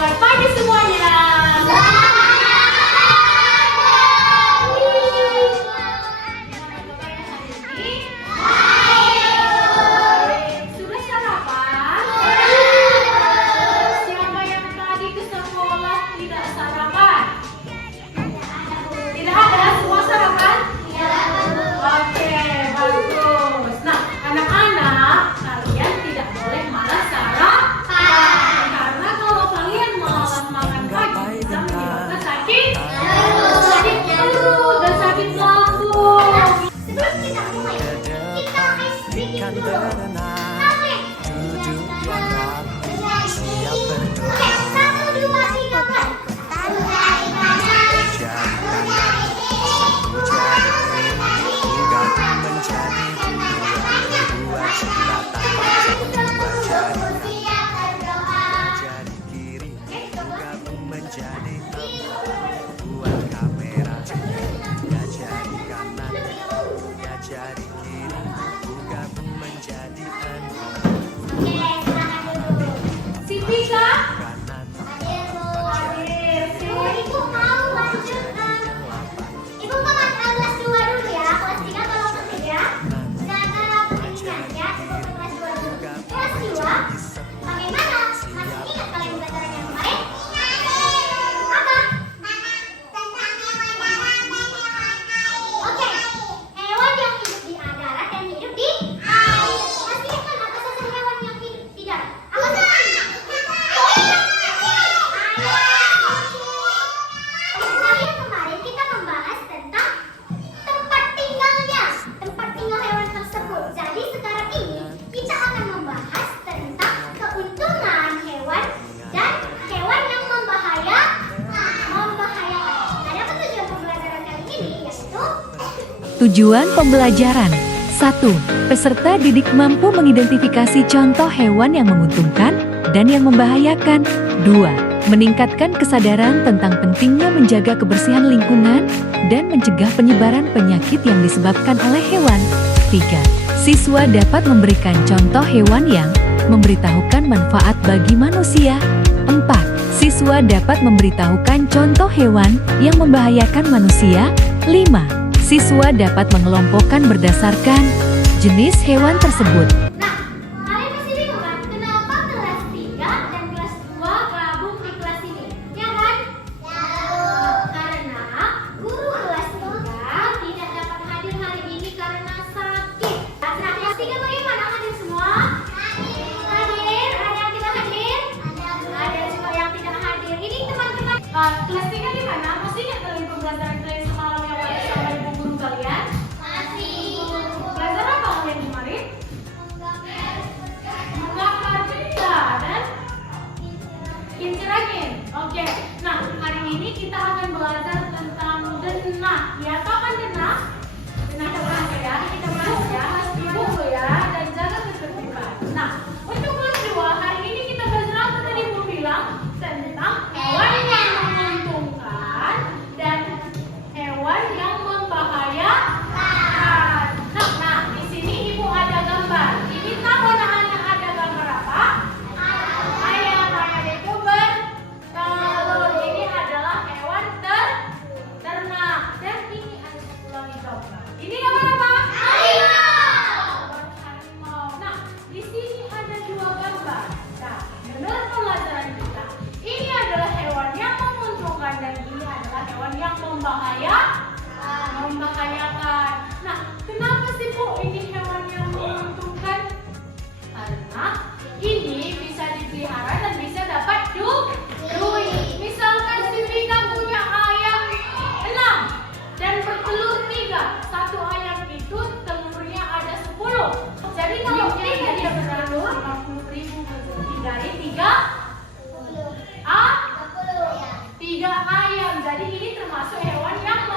Selamat pagi semuanya. Sudah sarapan? Siapa yang tadi ke sekolah tidak sarapan? Tidak ada, semua sarapan? Oke, bagus. Nah, anak-anak, kalian tidak boleh malas sarapan. Karena kalau kalian malas makan pagi, bisa menyebabkan sakit perut dan sakit lambung. Sebelum kita mulai, kita sedikit dulu. Oke. Oke, 1, 2, 3, 4. Siti kah? Ibu mau lanjutkan. Ibu mau kelas 2 dulu ya. Kelas 3 kalau kelas 3. Jangan ingat ya. Ibu ke kelas 2 dulu. Kelas 2. Bagaimana? Masih ingat kalian pelajaran yang kemarin? Apa? Oke. Hewan yang hidup di darat dan hidup di air. Masih ingat kan apa saja hewan yang hidup di darat? Apa saja? Kemarin kita membahas tentang tempat tinggalnya, tempat tinggal hewan tersebut. Jadi sekarang ini kita akan membahas tentang keuntungan hewan dan hewan yang membahayakan. Ada tujuan pembelajaran kali ini yaitu Tujuan pembelajaran 1. Peserta didik mampu mengidentifikasi contoh hewan yang menguntungkan dan yang membahayakan. 2. Meningkatkan kesadaran tentang pentingnya menjaga kebersihan lingkungan dan mencegah penyebaran penyakit yang disebabkan oleh hewan. 3. Siswa dapat memberikan contoh hewan yang memberitahukan manfaat bagi manusia. 4. Siswa dapat memberitahukan contoh hewan yang membahayakan manusia. 5. Siswa dapat mengelompokkan berdasarkan jenis hewan tersebut. Nah, kalian pasti bingung kan? Kenapa kelas 3 dan kelas 2 gabung di kelas ini? Ya kan? Karena guru kelas 3 tidak dapat hadir hari ini karena sakit. Nah, kelas 3 bagaimana? Hadir semua? Hadir? Ada yang tidak hadir? Ada juga yang tidak hadir. Ini teman-teman. Kelas 3 di mana? Masih ingat kalian pembelajaran kalian semalam yang waktu sama ibu guru kalian? Belajar apa kalian kemarin? Menggambar benda dan kincir angin. Oke. Nah, hari ini kita akan belajar tentang denah. Ya, tahu kan denah? Denah coba ya. Kita bahas ya. Ibu ya dan jaga ketertiban. Nah, untuk kelas 2 hari ini kita belajar apa tadi ibu bilang? Tentang hewan yang menguntungkan dan hewan yang membahayakan. Nah, di sini ibu ada gambar. Ini tahu anak-anak ada gambar apa? Ayam itu bertelur. Ini adalah hewan ternak. Dan ini ada ulangi gambar. Ini hewan apa? Harimau. Nah, di sini ada 2 gambar. Nah, menurut pelajaran kita, ini adalah hewan yang menguntungkan dan ini adalah hewan yang membahayakan. Nah, kenapa sih Bu ini hewan yang menguntungkan? Karena ini bisa dipelihara dan bisa dapat duit. Misalkan si Vika punya ayam 6 dan bertelur 3. Satu ayam itu telurnya ada 10. Jadi kalau dia bertelur 50.000 dari 3 ayam. Jadi ini termasuk hewan yang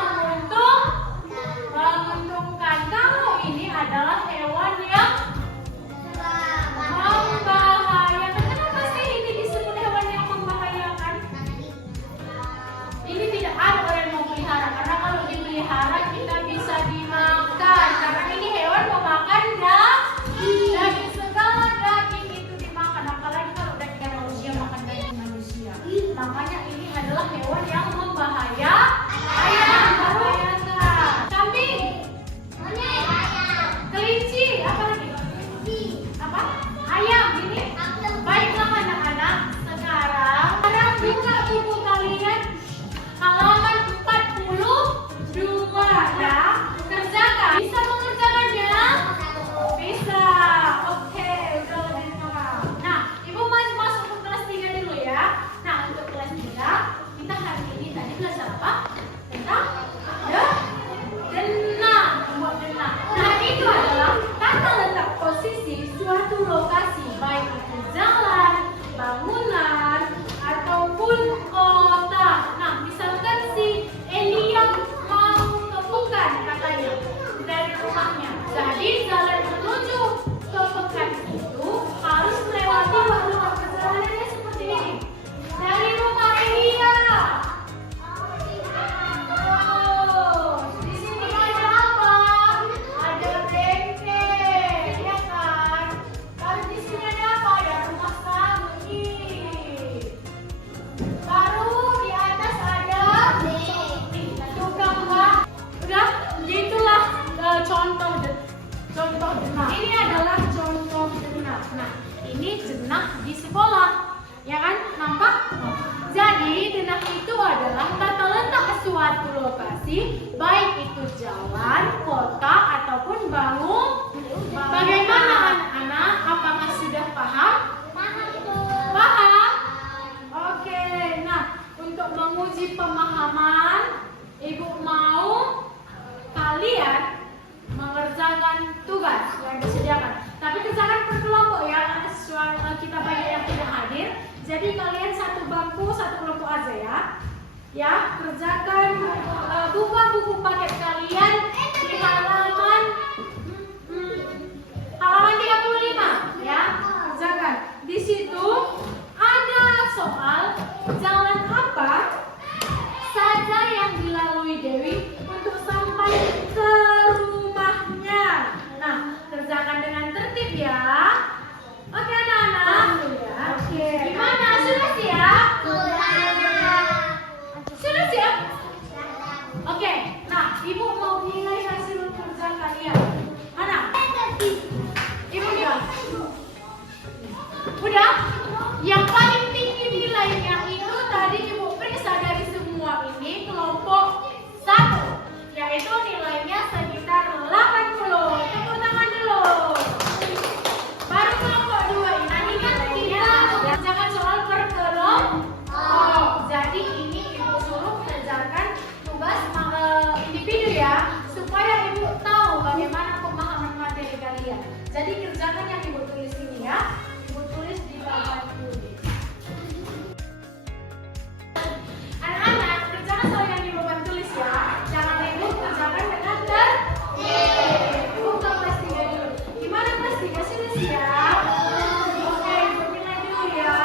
namanya ini adalah hewan yang membahayakan. Kambing, kelinci, apa lagi? Apa? Ayam ini. Baiklah anak-anak, sekarang buka buku kalian halaman 42 ya. Kerjakan. Bisa mengerjakannya? Bisa. Oke, udah lebih paham. Nah, Ibu masuk ke kelas 3 dulu ya. Nah, untuk kelas 3 kita hari ini tadi belajar apa? Tentang denah. Membuat denah. Nah, itu adalah tata letak posisi suatu lokasi, baik itu jalan, bangunan, ataupun kota. Nah, misalkan si Elia mau ke Pekan katanya dari rumahnya. Jadi jalan menuju ke Pekan itu harus melewati jalur perjalanannya seperti ini. Dari rumah Elia. Oh, di sini ada apa? Ada bengkel, ya kan? Lalu di sini ada apa? Ada rumah kami. Baru di atas ada tukang bak. Udah, itulah contoh denah. Ini adalah contoh denah. Nah, ini denah di sekolah, ya kan? Nampak? Jadi denah itu adalah tata letak suatu lokasi, baik itu jalan, kota ataupun bangun. Bagaimana anak-anak? Apakah sudah paham? Paham? Oke, nah untuk menguji pemahaman, Ibu mau kalian mengerjakan tugas yang disediakan. Tapi kerjakan per kelompok ya, soal kita banyak yang tidak hadir. Jadi kalian satu bangku, satu kelompok aja ya. Ya, kerjakan buka buku paket kalian di halaman 35 ya. Kerjakan. Di situ ada soal jalan apa saja yang dilalui Dewi untuk sampai ke rumahnya. Nah, kerjakan dengan tertib ya. Oke anak-anak. Oke. Gimana? Sudah siap? Sudah siap? Oke. Nah, Ibu mau nilai hasil kerja kalian. Mana? Ibu bilang. Udah? Yang paling tinggi nilainya itu tadi Ibu periksa dari semua ini kelompok 1, yaitu nilainya sekitar 80. Tepuk tangan dulu. Baru kelompok 2 ini kan kita mengerjakan soal per kelompok. Jadi ini Ibu suruh mengerjakan tugas individu ya, supaya Ibu tahu bagaimana pemahaman materi kalian. Jadi kerjakan yang Ibu tulis ini ya. Ibu tulis di papan tulis. Anak-anak, kerjakan soal yang Ibu tulis ya. Jangan Ibu kerjakan dengan tertib. Ibu ke kelas 3 dulu. Gimana kelas 3? Sudah siap? Oke, Ibu nilai dulu ya.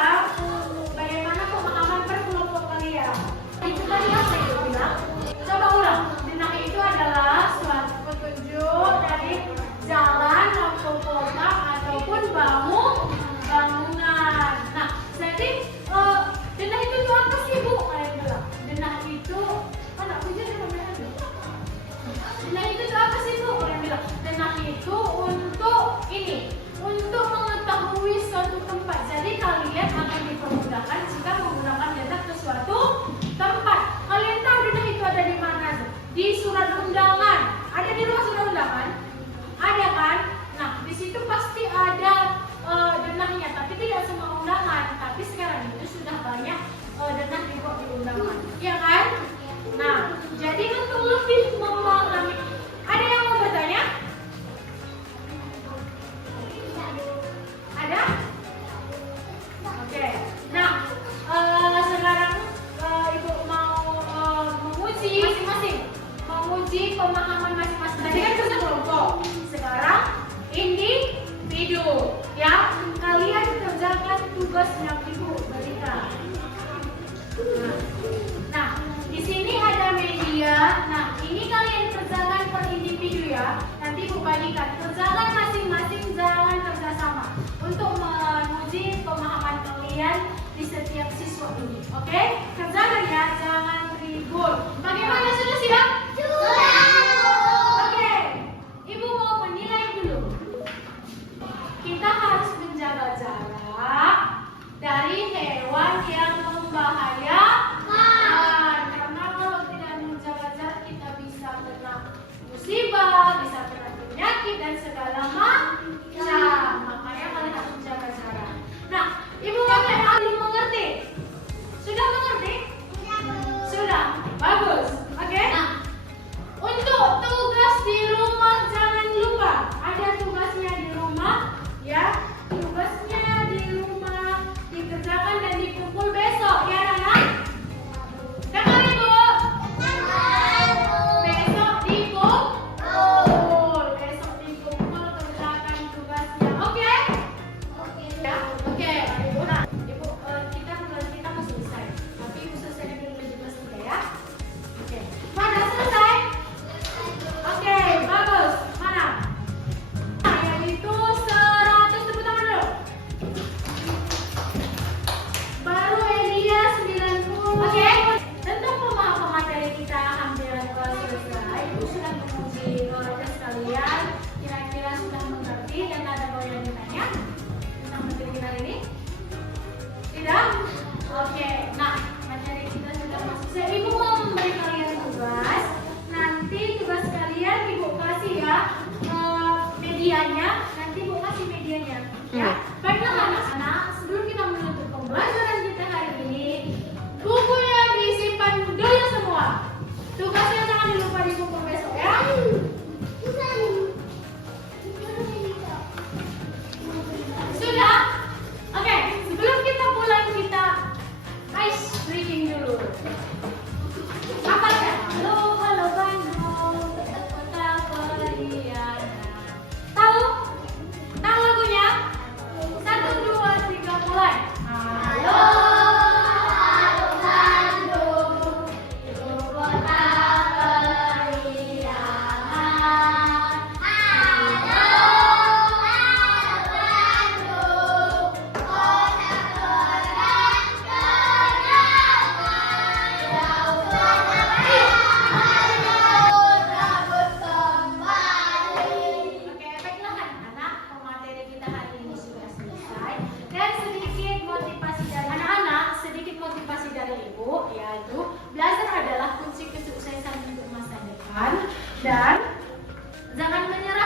Bagaimana pemahaman per kelompok kalian? Itu tadi apa Ibu bilang? Coba ulang. Denah itu adalah suatu petunjuk dari jalan atau kota ataupun bangunan. Nah, jadi denah itu tuh apa sih Bu? Kalian bilang. Denah itu anak punya denah itu. Denah itu tuh apa sih Bu? Kalian bilang. Denah itu untuk ini, untuk mengetahui suatu tempat. Jadi kalian akan dipermudahkan jika menggunakan denah ke suatu tempat. Kalian tahu denah itu ada di mana? Di surat undangan. Ada di rumah surat undangan? Ada kan? Nah, di situ pasti ada denahnya, tapi tidak semua undangan. Tapi sekarang itu sudah banyak denah dibuat di undangan, ya kan? Nah, jadi untuk lebih memahami, ada yang mau bertanya? Ada? Oke. Nah, sekarang Ibu mau menguji masing-masing, menguji pemahaman masing-masing. Tadi kan kerja kelompok, sekarang individu. Ya, kalian kerjakan tugas yang Ibu berikan. Nah, di sini ada media. Nah, ini kalian kerjakan per individu ya. Nanti Ibu bagikan. Kerjakan masing-masing, jangan kerjasama untuk menguji pemahaman kalian di setiap siswa ini. Oke? yaitu belajar adalah kunci kesuksesan untuk masa depan dan jangan menyerah